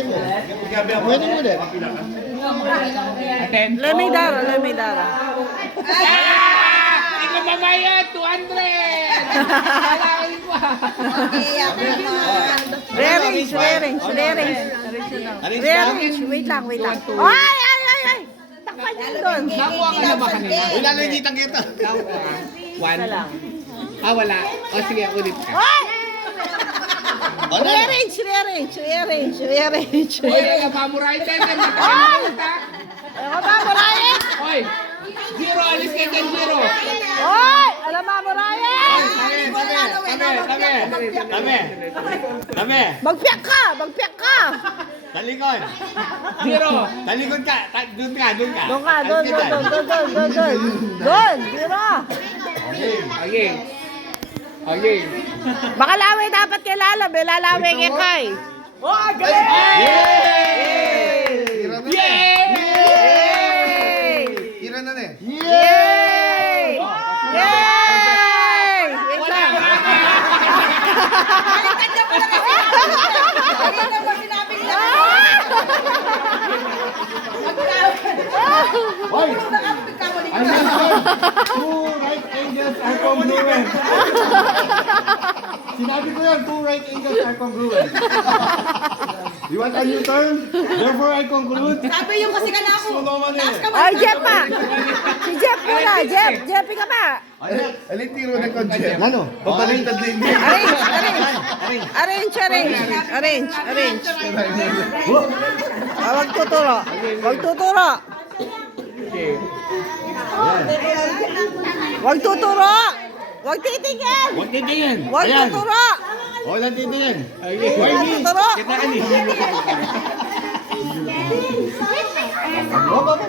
Pwede. Pwede mo din. Lemidara, lemidara. Hindi ko mamayad, 200! Kailangan ko. Re-arrange, re-arrange, re-arrange. Re-arrange, wait lang, wait lang. Ay, ay, ay, ay! Takpan niyo doon. Nakuha ka na ba kanina? Uy, lalinitan kita. Nakuha ka. One. Isa lang. Ah, wala. O sige, ulit ka. Ay! Ano? Rearrange, rearrange, rearrange, rearrange. Oy, napamuray tayo. Ay! Alam mo ba, Morales? Oy! Zero, alis kayo dyan, zero. Oy! Alam mo, Morales? Tabi. Magpiyak ka! Magpiyak ka! Talikod. Zero. Talikod ka. Doon ka. Doon ka, doon, doon, doon, doon, doon, doon, doon. Doon, zero. Okay. Okay. Baka laway dapat kay Lalab, eh. Lalaway kay Kai. Oh, galing! Yay! Yay! Tira na na eh. Yay! Yay! Wait lang. Hoy! Two right angles are congruent. Sinabi ko yan, two right angles are congruent. You want a new term? Therefore, I conclude. Sabi yung kasi ka na ako. Gusto naman eh. Ay, Jeff pa. Si Jeff muna. Jeff. Jeffy ka pa. Alin tiro ng concept? Ano? Pabalintad din. Arrange, arrange. Arrange, arrange. Arrange, arrange. Ah, wag tuturo. Wag tuturo. Wag tuturo. Wag titingin. Huwag titingin. Wag tuturo. Huwag lang titingin. Wag tuturo.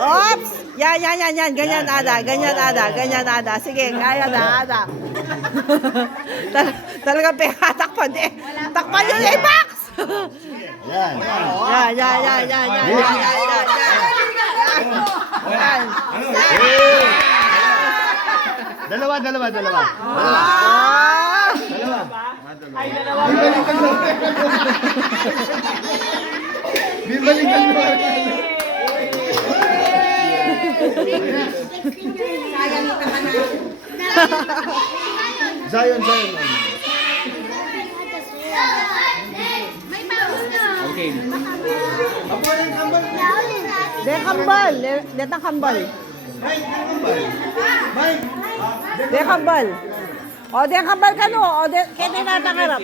Oops! Yan, yan, yan, yan. Ganyan, Ada. Ganyan, Ada. Ganyan, Ada. Sige, kaya na, Ada. Talagang pekatakpan. Takpan yun, Apex! Yan. Yan, yan, yan, yan, yan, yan, yan, yan. Dalawa. Ah! Bibalikan mo. Zion. Okay. De kambal. Detang kambal. De kambal. O, de kambal ka no. O, de kaya tinatangarap.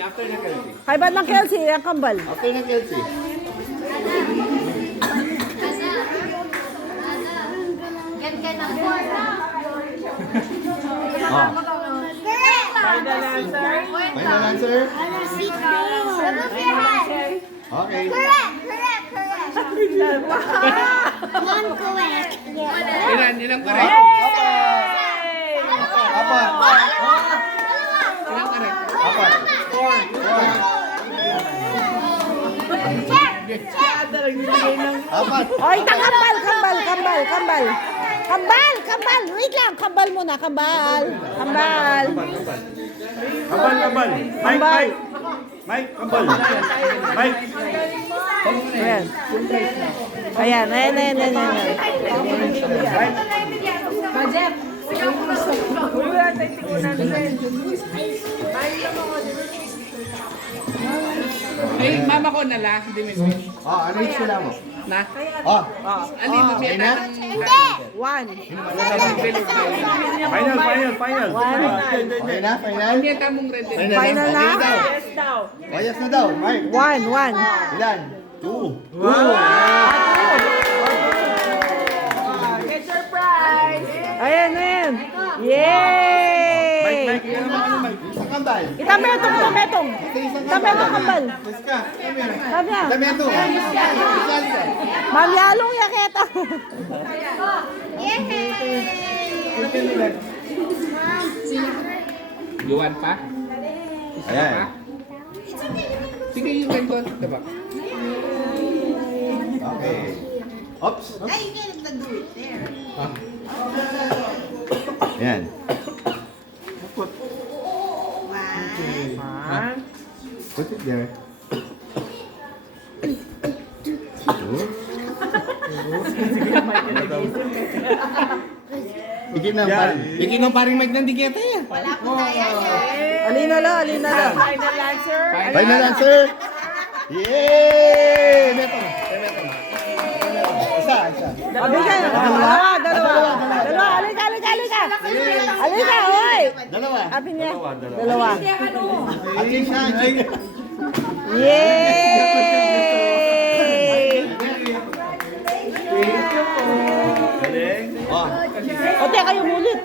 Kay ba ng Kelsey, de kambal. Okay na, Kelsey. Final answer. Final answer? Okay. Ilang correct? Apat. Ilang correct? Apat. Apat. Oy, kambal. Kambal. Wait lang, kambal muna, kambal. Kambal. Mike, kambal. Mike. Ayan. Ayan. Ay, mama ko na lang. Hindi may Arrange ko lang mo. na. Okay Alin, mamaya na? na. One. Final. Okay na, final? Mamaya tamong red. Final na? Yes na daw, Mike. One. Ilan? Two. Ayan. Yay! Isang kambal. Itametong. Kambal. Sabi niya. Tamento. Ma'am Yalong yaketa. Yuan pa? Ayan. Sige, yung red ko. Diba? Okay. Oops. Ayan. Put it there. Dikit na. Dikit ng paring mic ng dikit yan. Alina lang, alina lang. Final answer. Yay! Meto. Isa. Bigay. Dalawa. Alika. Alika, oy. Dalawa. Sabi niya. Dalawa. Ating siya. Yay! Oh. O, teka kayo mulit.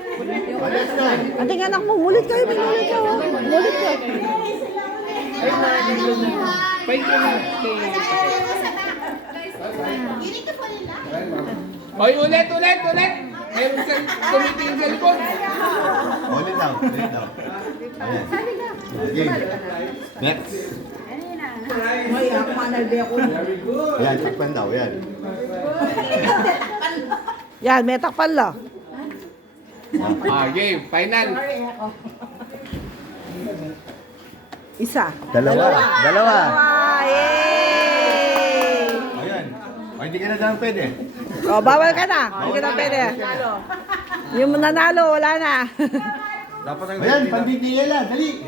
Ating anak mo, mulit kayo. May mulit ka, oh. Mulit ka. Pwede ko na. Hoy, ulit. Mayroon sa tumitingin sa likod. Ulit daw. Ayan. Game. Next. Ayan, takpan daw. Yan. Yan, may takpan lang. Game. Final. Isa. Dalawa. Yay! Ayan. Ay, hindi ka na daw pwede. O, bawal ka na. Hindi ka na pwede. Yung nanalo, wala na. Ayan, pandidiyel lang. Dali.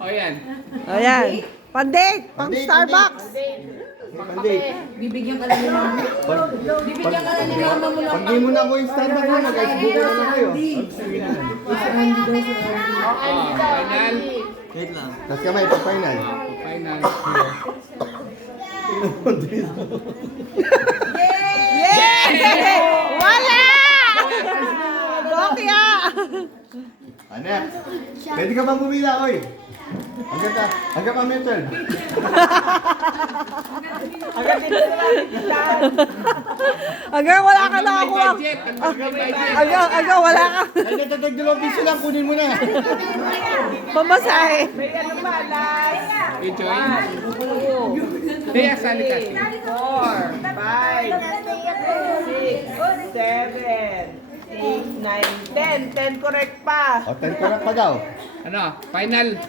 O yan. Ayan. Pandate. Pang Pandate, Starbucks. Pandate. Bibigyan ka lang ni mama. Bibigyan ka lang ni mama mo lang. Pag di mo na ako yung Starbucks mo, mag-Facebook ko na lang kayo. Final. Tapos kamay, pag-final. Final. Yay! Wala! Dokya! Anak, pwede ka bang bumila, oy? Hanggang pa metal. Hanggang wala ka nakakuha. Budget. Hanggang may budget. Hanggang wala ka. Ay, natatag dalawang piso lang, kunin mo na. Pamasahe. Enjoy. Kaya sali ka. 4, 5, 6, 7, 8, 9, 10. 10 correct pa. O, 10 ko na pa daw. Ano? Final.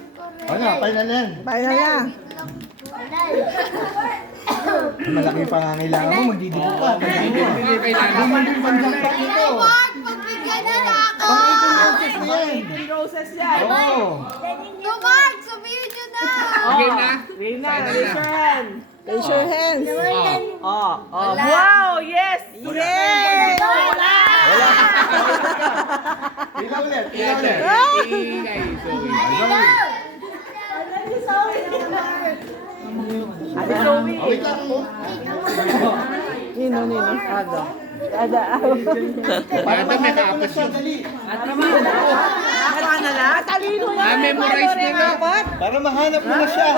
Ano, final na yan. Final na. Malaki yung pangangailangan mo, magdidikit ka. Hindi kailangan. Naman yung panjakpak nito. Pagbigyan na lang ako! Pang-8 na yan. Roses yan. Oo. No, Mark! Sabihin nyo na! Okay na. Rina, Final raise na. your hand. Raise your hands. Oh. Wow, yes! Yay! Wala! Pila ulit. Ingay. Ate Zoe. Wait lang mo. Nino. Ada. Para may kaapos yun. Dali. Talino yan. Memorize niya na. Para mahanap mo na siya.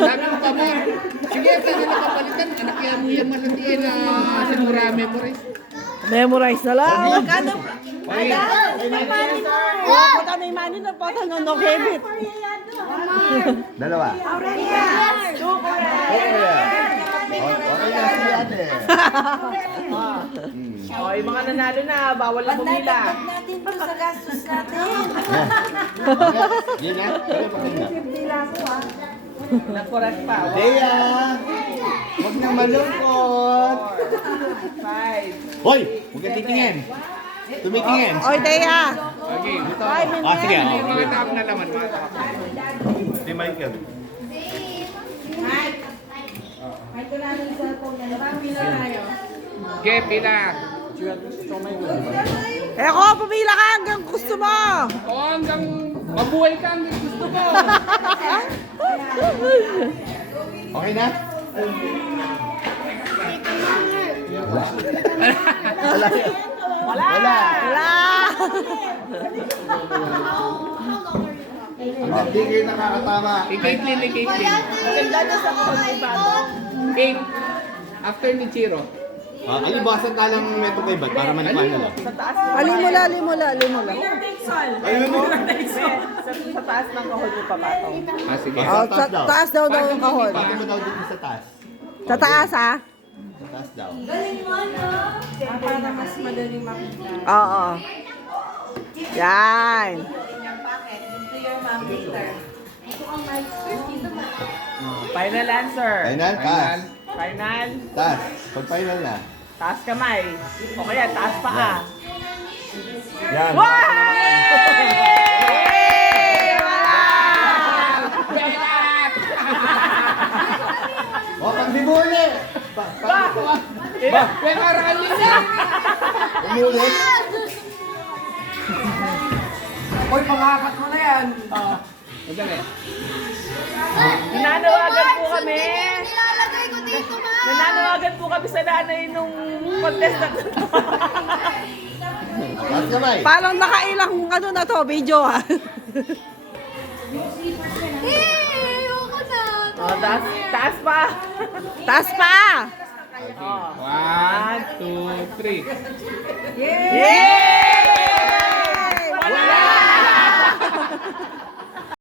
Sabi mo pa mo. Sige, ito nila kapalitan. Anak yan mo yung malatiin na sigura memorize. Memorize na lang. Okay. Puta may money na puta no habit. Dalawa. Okay na si ate. O, yung mga nanalo na, bawal na bumila. natin po sa gastos natin. Yan na. Kaya pakinggan. Nag-correct pa. Dea! Huwag na malungkot! 5. Hoy! Huwag ka titingin! Tumitingin! Oy, Dea. Okay. Ah, sige. Mga tap na naman. Mga tap. Si Michael. Okay, pila. Eh ako, pumila ka hanggang gusto mo. O hanggang mabuhay ka hanggang gusto mo. Okay na? Wala. Wala. Hindi kayo nakakatama. Ikaitlin. Maganda na sa pag-ibado. King. After ni Chiro. Alibasan ka lang meto kay Bat para manipano lang. Sa taas. Alimula. Ayun mo. Sa taas ng kahon mo papatong. Ah, sige. Oh, taas daw yung kahon. Bakit mo daw dito sa taas? Sa taas, ha? Sa taas daw. Para mas madaling makita. Oo. Yan. Ito yung mangiter. Final answer. Final, taas. Final. Taas. Pag final na. Taas kamay. O kaya, taas paa. Yan. O, pag di mo ulit. May karangan niya. Umulit. Hoy, pangakat mo na yan. Madali. Nananawagan po kami. Nilalagay ko dito, ma. Nananawagan po kami sa nanay nung contestant. Taas kamay. Parang nakailang ano na to, video ah. Ayoko na. O, taas pa. Taas pa! O. 1, 2, 3. Yay!